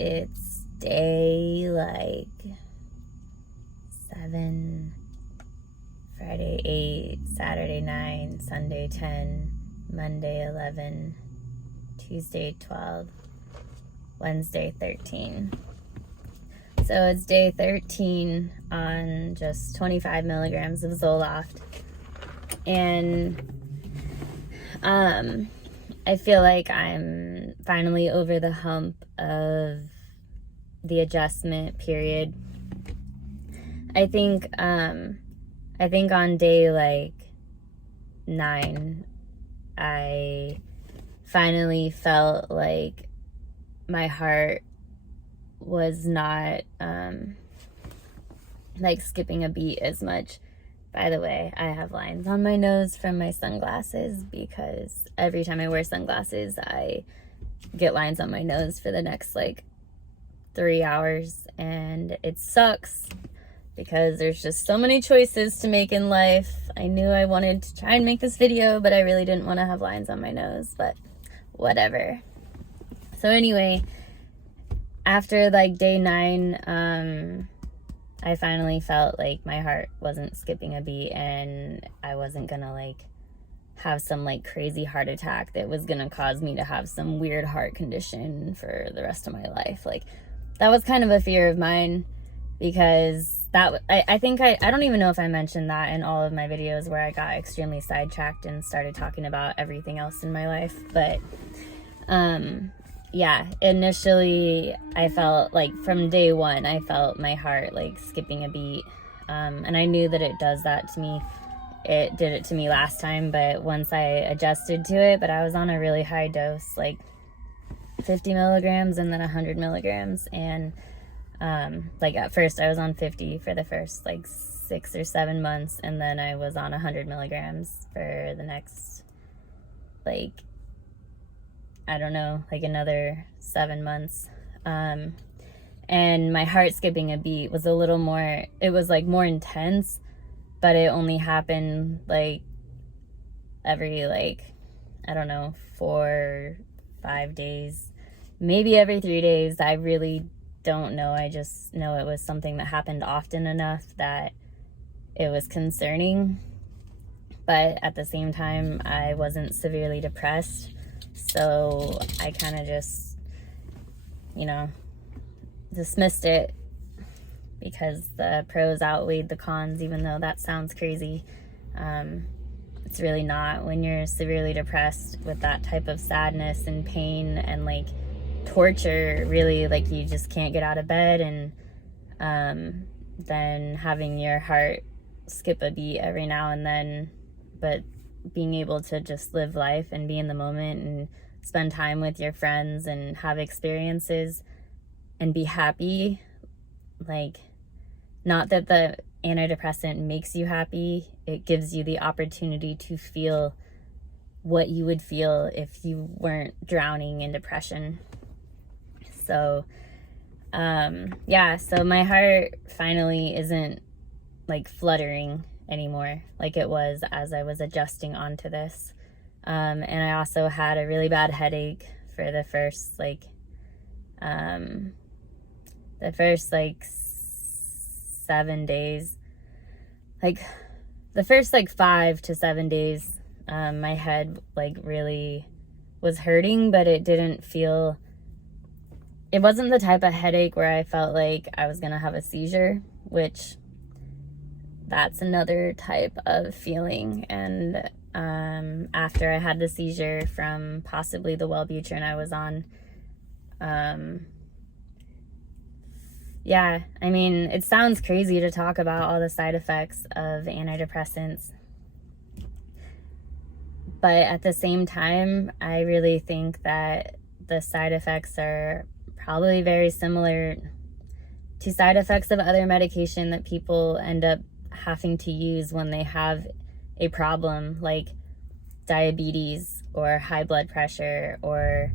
It's day like 7, Friday 8, Saturday 9, Sunday 10, Monday 11, Tuesday 12, Wednesday 13. So it's day 13 on just 25 milligrams of Zoloft. And I feel like I'm finally over the hump of the adjustment period. I think on day like 9, I finally felt like my heart was not like skipping a beat as much. By the way, I have lines on my nose from my sunglasses because every time I wear sunglasses, I get lines on my nose for the next like 3 hours, and it sucks because there's just so many choices to make in life. I knew I wanted to try and make this video, but I really didn't want to have lines on my nose, but whatever. So anyway, after like day 9, I finally felt like my heart wasn't skipping a beat, and I wasn't gonna like have some like crazy heart attack that was gonna cause me to have some weird heart condition for the rest of my life. Like, that was kind of a fear of mine, because I think I don't even know if I mentioned that in all of my videos where I got extremely sidetracked and started talking about everything else in my life. But yeah, initially I felt like from day 1, I felt my heart like skipping a beat. And I knew that it does that to me. It did it to me last time, but once I adjusted to it, but I was on a really high dose, like 50 milligrams and then 100 milligrams. And like at first I was on 50 for the first like 6 or 7 months, and then I was on 100 milligrams for the next like, I don't know, like another 7 months. And my heart skipping a beat was a little more, it was like more intense, but it only happened like every like, I don't know, 4, 5 days, maybe every 3 days. I really don't know. I just know it was something that happened often enough that it was concerning. But at the same time, I wasn't severely depressed. So I kind of just, dismissed it because the pros outweighed the cons, even though that sounds crazy. It's really not. When you're severely depressed with that type of sadness and pain and like torture, really, like you just can't get out of bed, and then having your heart skip a beat every now and then, but being able to just live life and be in the moment and spend time with your friends and have experiences and be happy. Like, not that the antidepressant makes you happy, it gives you the opportunity to feel what you would feel if you weren't drowning in depression. So yeah, so my heart finally isn't like fluttering anymore like it was as I was adjusting onto this. And I also had a really bad headache for the first like 7 days. Like the first like 5 to 7 days, my head like really was hurting, but it wasn't the type of headache where I felt like I was gonna have a seizure, which that's another type of feeling. And after I had the seizure from possibly the Wellbutrin I was on, yeah, I mean, it sounds crazy to talk about all the side effects of antidepressants, but at the same time, I really think that the side effects are probably very similar to side effects of other medication that people end up having to use when they have a problem like diabetes or high blood pressure, or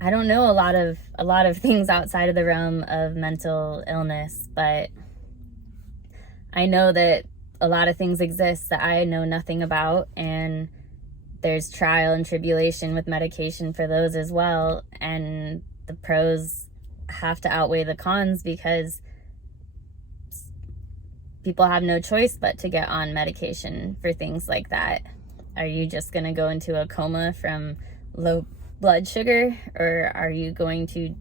I don't know, a lot of things outside of the realm of mental illness. But I know that a lot of things exist that I know nothing about, and there's trial and tribulation with medication for those as well. And the pros have to outweigh the cons, because people have no choice but to get on medication for things like that. Are you just going to go into a coma from low blood sugar, or are you going to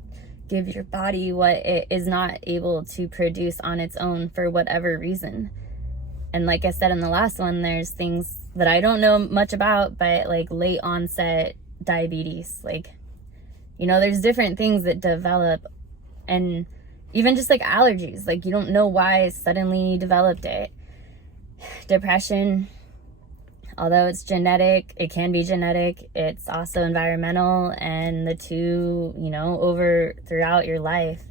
give your body what it is not able to produce on its own for whatever reason? And like I said in the last one, there's things that I don't know much about, but like late onset diabetes, like, you know, there's different things that develop, and even just like allergies, like you don't know why suddenly you developed it. Depression, although it's genetic, it can be genetic, it's also environmental, and the two, you know, over throughout your life,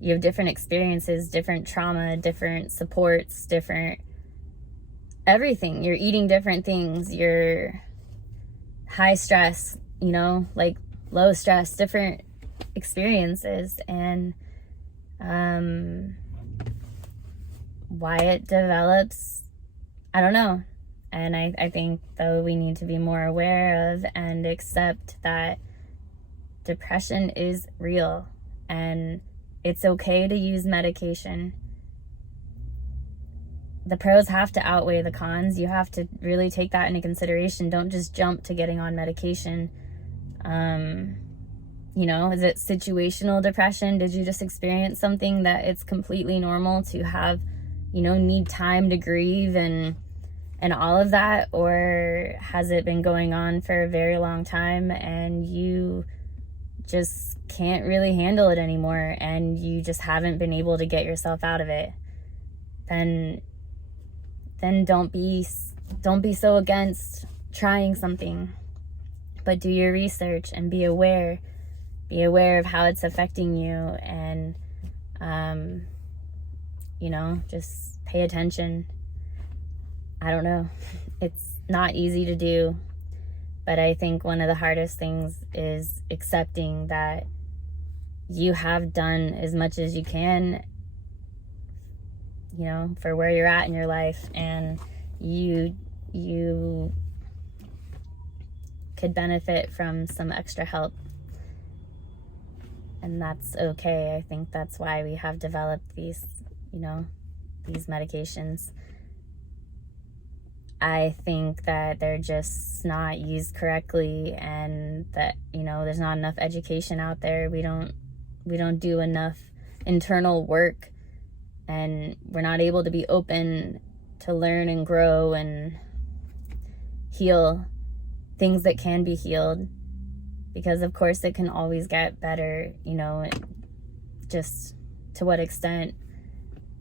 you have different experiences, different trauma, different supports, different everything. You're eating different things, you're high stress, you know, like low stress, different experiences. And why it develops, I don't know. And I think, though, we need to be more aware of and accept that depression is real, and it's okay to use medication. The pros have to outweigh the cons. You have to really take that into consideration. Don't just jump to getting on medication. You know, is it situational depression? Did you just experience something that it's completely normal to have, you know, need time to grieve and all of that? Or has it been going on for a very long time and you just can't really handle it anymore, and you just haven't been able to get yourself out of it? Then don't be so against trying something, but do your research and be aware of how it's affecting you, and you know, just pay attention. I don't know, it's not easy to do, but I think one of the hardest things is accepting that you have done as much as you can, you know, for where you're at in your life, and you could benefit from some extra help, and that's okay. I think that's why we have developed these, you know, these medications. I think that they're just not used correctly, and that, you know, there's not enough education out there. We don't do enough internal work, and we're not able to be open to learn and grow and heal things that can be healed, because of course it can always get better, you know, just to what extent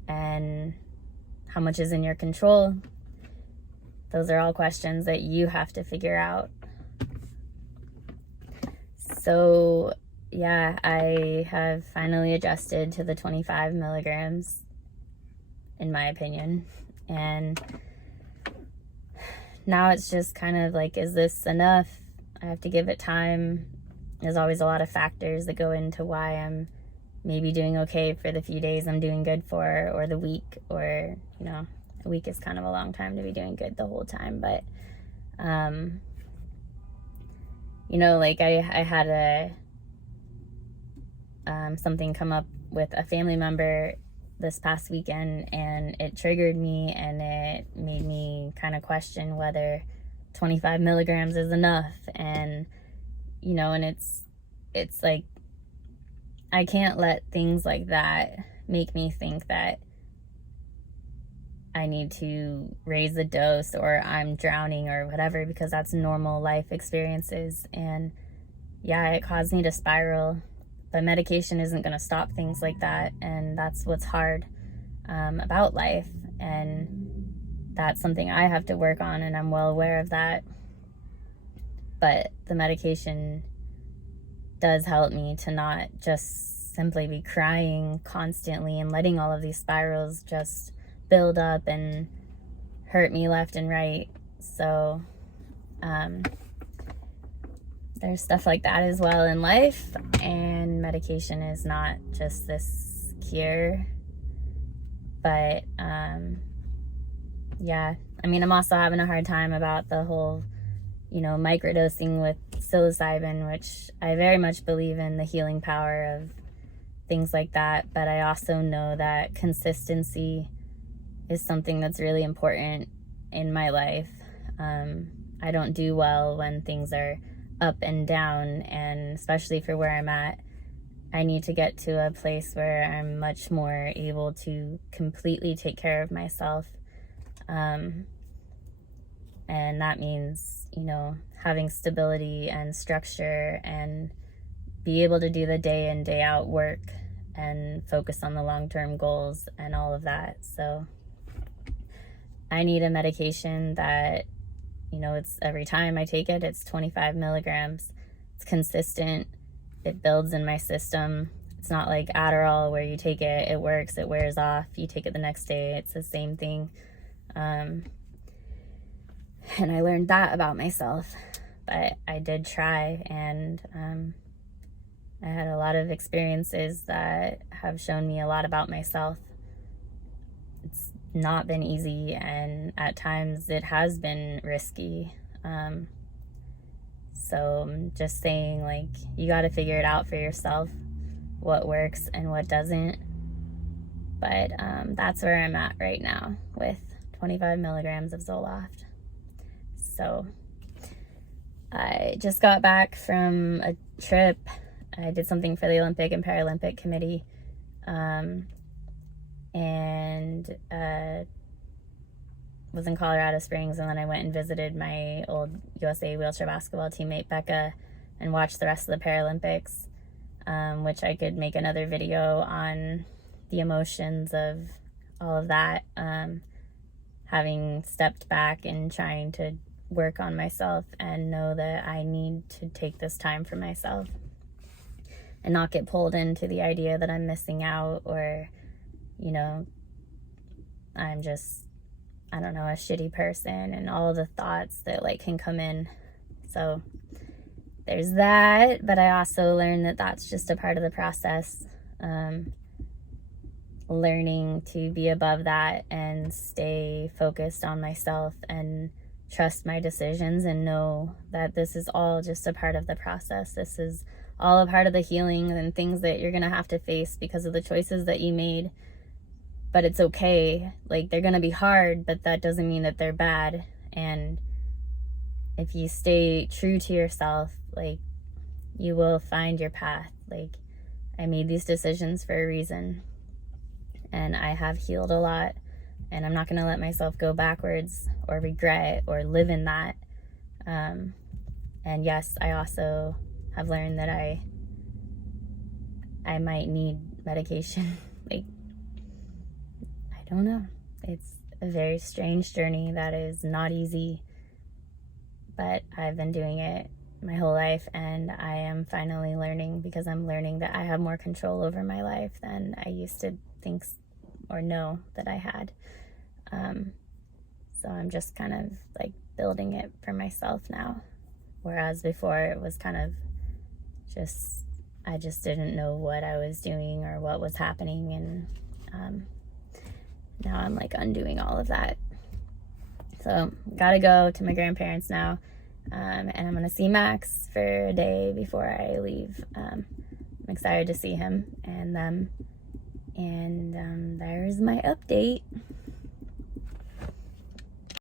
and how much is in your control. Those are all questions that you have to figure out. So yeah, I have finally adjusted to the 25 milligrams, in my opinion. And now it's just kind of like, is this enough? I have to give it time. There's always a lot of factors that go into why I'm maybe doing okay for the few days I'm doing good for, or the week, or, you know, a week is kind of a long time to be doing good the whole time. But, you know, like I had something come up with a family member this past weekend, and it triggered me, and it made me kind of question whether 25 milligrams is enough. And, you know, and it's like, I can't let things like that make me think that I need to raise the dose, or I'm drowning or whatever, because that's normal life experiences. And yeah, it caused me to spiral, but medication isn't going to stop things like that. And that's what's hard about life. And that's something I have to work on, and I'm well aware of that. But the medication does help me to not just simply be crying constantly and letting all of these spirals just build up and hurt me left and right. So there's stuff like that as well in life, and medication is not just this cure. But yeah, I mean, I'm also having a hard time about the whole microdosing with psilocybin, which I very much believe in the healing power of things like that. But I also know that consistency is something that's really important in my life. I don't do well when things are up and down, and especially for where I'm at, I need to get to a place where I'm much more able to completely take care of myself. And that means, having stability and structure and be able to do the day in, day out work and focus on the long-term goals and all of that. So I need a medication that, it's every time I take it, it's 25 milligrams. It's consistent. It builds in my system. It's not like Adderall where you take it, it works, it wears off, you take it the next day. It's the same thing. And I learned that about myself, but I did try, and I had a lot of experiences that have shown me a lot about myself. It's not been easy, and at times it has been risky. So I'm just saying, like, you got to figure it out for yourself, what works and what doesn't. But that's where I'm at right now with 25 milligrams of Zoloft. So I just got back from a trip. I did something for the Olympic and Paralympic Committee, and was in Colorado Springs, and then I went and visited my old USA wheelchair basketball teammate Becca and watched the rest of the Paralympics, which I could make another video on the emotions of all of that, having stepped back and trying to work on myself and know that I need to take this time for myself and not get pulled into the idea that I'm missing out, or I'm just, I don't know, a shitty person, and all of the thoughts that can come in. So there's that, but I also learned that that's just a part of the process. Learning to be above that and stay focused on myself and trust my decisions and know that this is all just a part of the process. This is all a part of the healing and things that you're going to have to face because of the choices that you made. But it's okay. They're going to be hard, but that doesn't mean that they're bad. And if you stay true to yourself, you will find your path. I made these decisions for a reason, and I have healed a lot, and I'm not going to let myself go backwards or regret or live in that. And yes, I also have learned that I might need medication. I don't know. It's a very strange journey that is not easy, but I've been doing it my whole life, and I am finally learning, because I'm learning that I have more control over my life than I used to think or know that I had. So I'm just kind of building it for myself now, whereas before it was kind of just, I just didn't know what I was doing or what was happening, and now I'm undoing all of that. So gotta go to my grandparents now, and I'm gonna see Max for a day before I leave. I'm excited to see him and them, and there's my update.